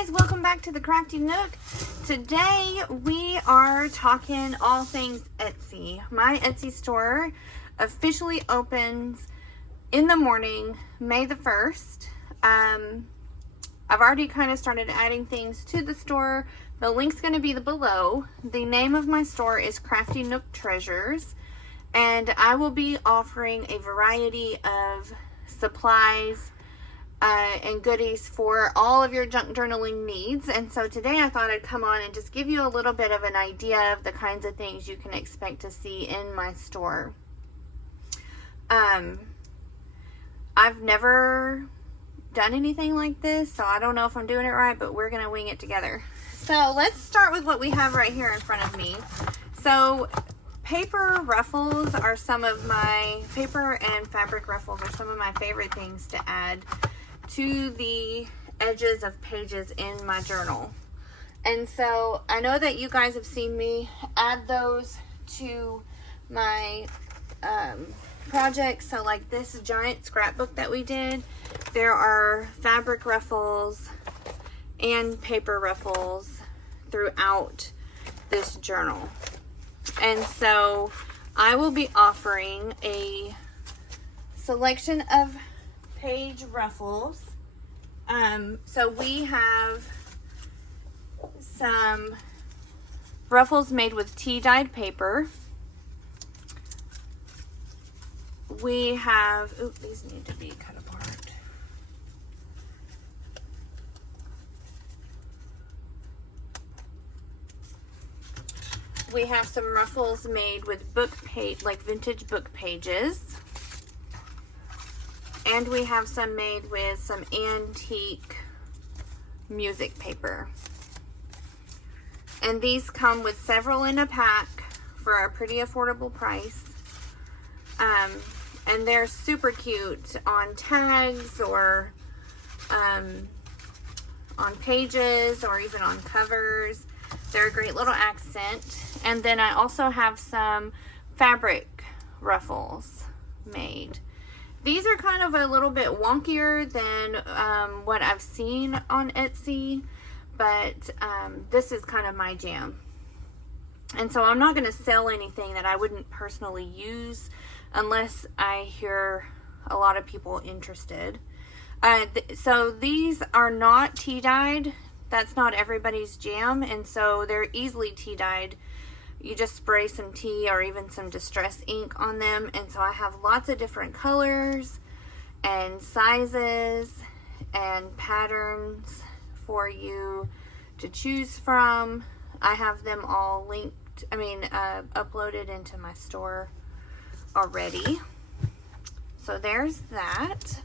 guys, welcome back to the Crafty Nook. Today we are talking all things Etsy. My Etsy store officially opens in the morning, May the 1st. I've already kind of started adding things to the store. The link's going to be below. The name of my store is Crafty Nook Treasures, and I will be offering a variety of supplies and goodies for all of your junk journaling needs. And so today I thought I'd come on and just give you a little bit of an idea of the kinds of things you can expect to see in my store. I've never done anything like this, so I don't know if I'm doing it right, but we're gonna wing it together. So let's start with what we have right here in front of me. So paper ruffles are some of my paper and fabric ruffles are some of my favorite things to add to the edges of pages in my journal. And so I know that you guys have seen me add those to my projects. So like this giant scrapbook that we did, there are fabric ruffles and paper ruffles throughout this journal. And so I will be offering a selection of page ruffles. So we have some ruffles made with tea-dyed paper. We have, oops, these need to be cut apart. We have some ruffles made with book page, like vintage book pages. And we have some made with some antique music paper. And these come with several in a pack for a pretty affordable price. And they're super cute on tags or on pages or even on covers. They're a great little accent. And then I also have some fabric ruffles made. These are kind of a little bit wonkier than what I've seen on Etsy, but this is kind of my jam. And so I'm not going to sell anything that I wouldn't personally use unless I hear a lot of people interested. So these are not tea-dyed. That's not everybody's jam, and so they're easily tea-dyed. You just spray some tea or even some distress ink on them. And so I have lots of different colors and sizes and patterns for you to choose from. I have them all linked, uploaded into my store already. So there's that.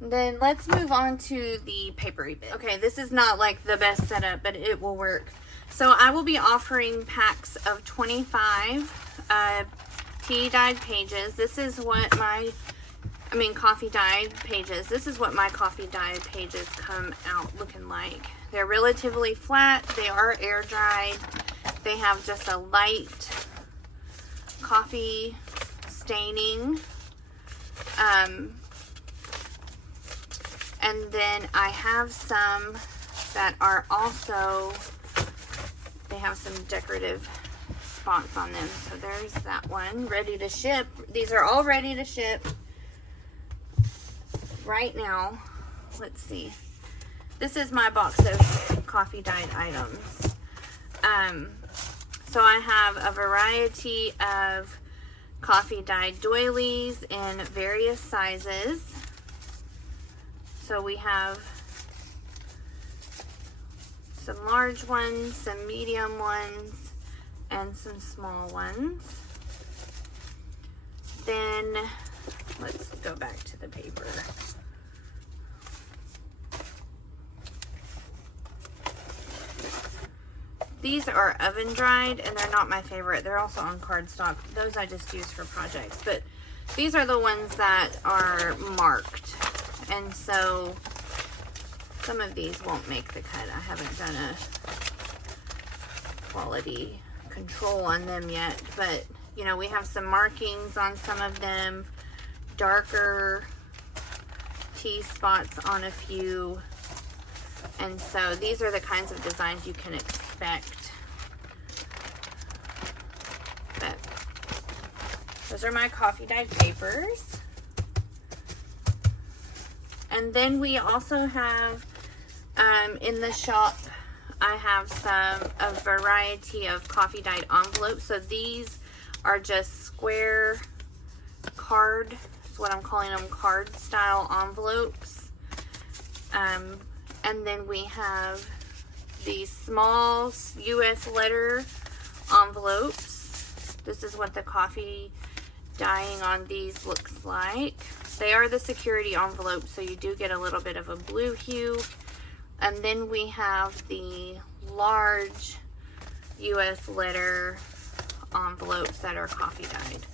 Then let's move on to the papery bit. Okay, this is not like the best setup, but it will work. So I will be offering packs of 25 tea-dyed pages. This is what coffee dyed pages. This is what my coffee dyed pages come out looking like. They're relatively flat. They are air dried. They have just a light coffee staining. And then I have some that are also, they have some decorative spots on them. So there's that one, ready to ship. These are all ready to ship right now. Let's see. This is my box of coffee dyed items. So I have a variety of coffee dyed doilies in various sizes. So we have some large ones, some medium ones, and some small ones. Then let's go back to the paper. These are oven dried and they're not my favorite. They're also on cardstock. Those I just use for projects, but these are the ones that are marked. And so some of these won't make the cut. I haven't done a quality control on them yet, but you know, we have some markings on some of them, darker T spots on a few, And so these are the kinds of designs you can expect. But those are my coffee dyed papers. And then we also have, in the shop, I have a variety of coffee dyed envelopes. So these are just square card, that's what I'm calling them, card style envelopes. And then we have these small US letter envelopes. This is what the coffee dyeing on these looks like. They are the security envelopes, so you do get a little bit of a blue hue. And then we have the large US letter envelopes that are coffee dyed.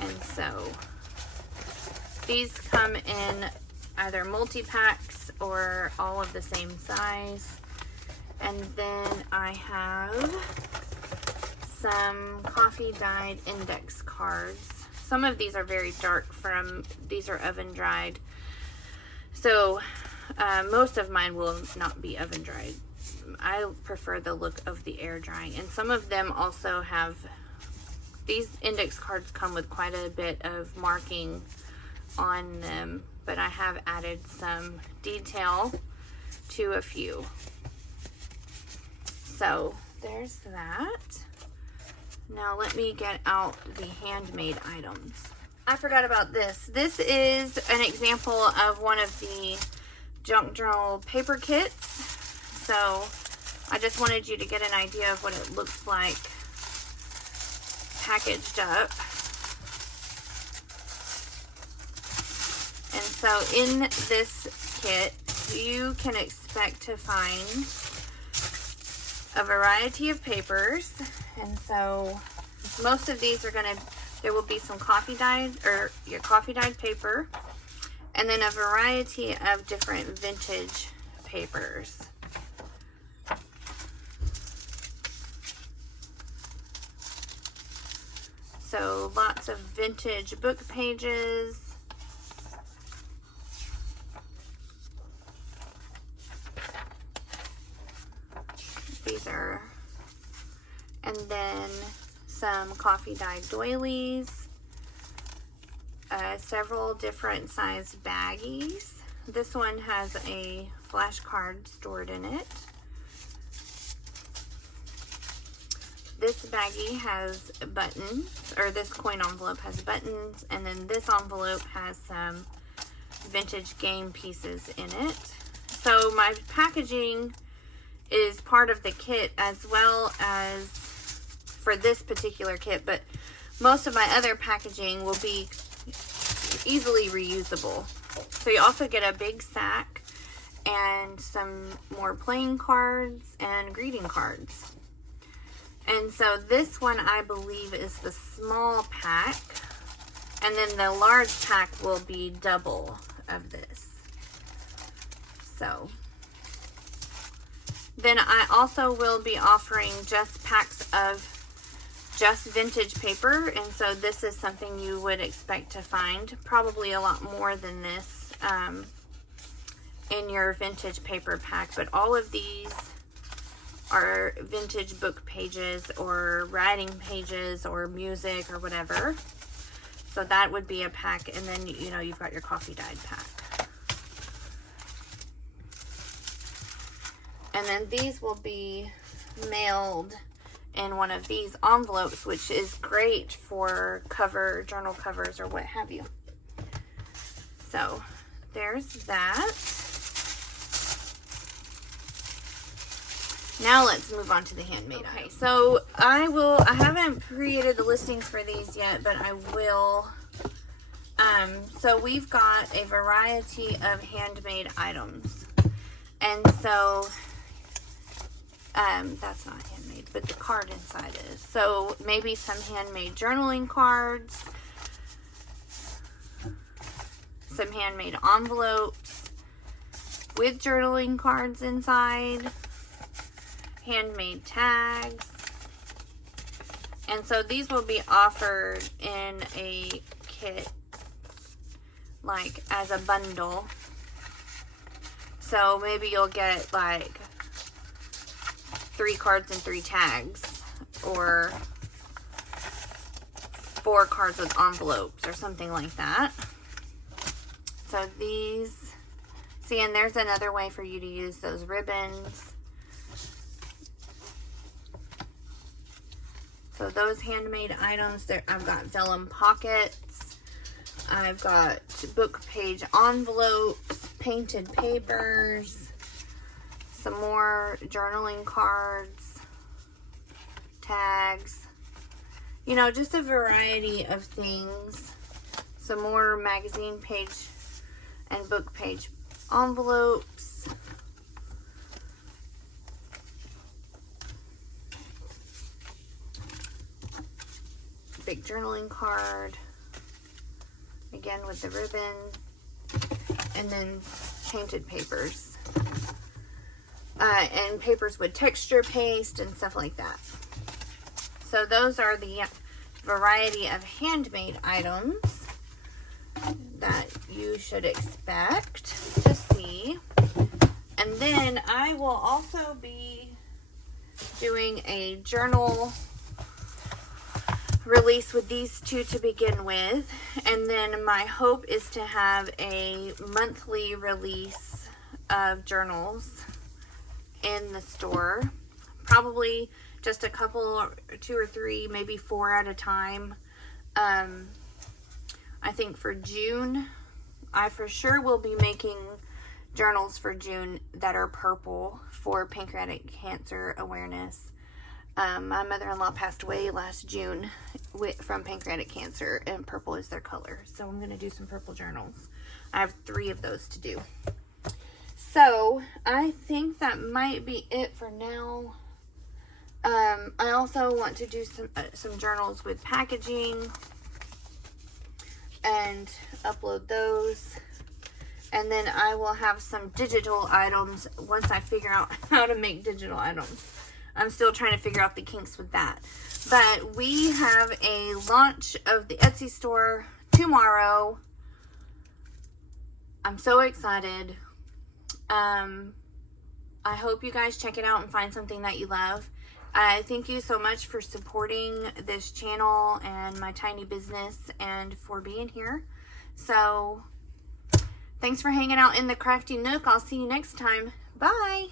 And so these come in either multi-packs or all of the same size. And then I have some coffee dyed index cards. Some of these are very dark these are oven dried. So most of mine will not be oven dried. I prefer the look of the air drying. And some of them also have, these index cards come with quite a bit of marking on them, but I have added some detail to a few. So there's that. Now let me get out the handmade items. I forgot about this. This is an example of one of the junk journal paper kits. So I just wanted you to get an idea of what it looks like packaged up. And so in this kit, you can expect to find a variety of papers. And so most of these are there will be some coffee dyed, or your coffee dyed paper, and then a variety of different vintage papers. So lots of vintage book pages. These are, and then some coffee dyed doilies, several different size baggies. This one has a flashcard stored in it. This baggie has buttons, or this coin envelope has buttons, and then this envelope has some vintage game pieces in it. So my packaging is part of the kit as well as for this particular kit, but most of my other packaging will be easily reusable. So you also get a big sack and some more playing cards and greeting cards. And so this one I believe is the small pack, and then the large pack will be double of this. So then I also will be offering just packs of just vintage paper, and so this is something you would expect to find, probably a lot more than this in your vintage paper pack. But all of these are vintage book pages or writing pages or music or whatever. So that would be a pack, and then you know you've got your coffee dyed pack. And then these will be mailed in one of these envelopes, which is great for journal covers or what have you. So there's that. Now let's move on to the handmade. Okay, so I haven't created the listings for these yet, but I will. So we've got a variety of handmade items, and so that's not handmade, but the card inside is. So maybe some handmade journaling cards, some handmade envelopes with journaling cards inside, handmade tags. And so these will be offered in a kit, like as a bundle. So maybe you'll get like 3 cards and 3 tags, or 4 cards with envelopes or something like that. So these, see, and there's another way for you to use those ribbons. So those handmade items, there, I've got vellum pockets, I've got book page envelopes, painted papers, some more journaling cards, tags, you know, just a variety of things. Some more magazine page and book page envelopes. Big journaling card. Again with the ribbon. And then painted papers. And papers with texture paste and stuff like that. So those are the variety of handmade items that you should expect to see. And then I will also be doing a journal release with these 2 to begin with. And then my hope is to have a monthly release of journals in the store. Probably just a couple, 2 or 3, maybe 4 at a time. I think for June, I for sure will be making journals for June that are purple for pancreatic cancer awareness. My mother-in-law passed away last June from pancreatic cancer, and purple is their color. So I'm going to do some purple journals. I have 3 of those to do. So I think that might be it for now. I also want to do some journals with packaging and upload those. And then I will have some digital items once I figure out how to make digital items. I'm still trying to figure out the kinks with that. But we have a launch of the Etsy store tomorrow. I'm so excited. I hope you guys check it out and find something that you love. Thank you so much for supporting this channel and my tiny business and for being here. So thanks for hanging out in the Crafty Nook. I'll see you next time. Bye.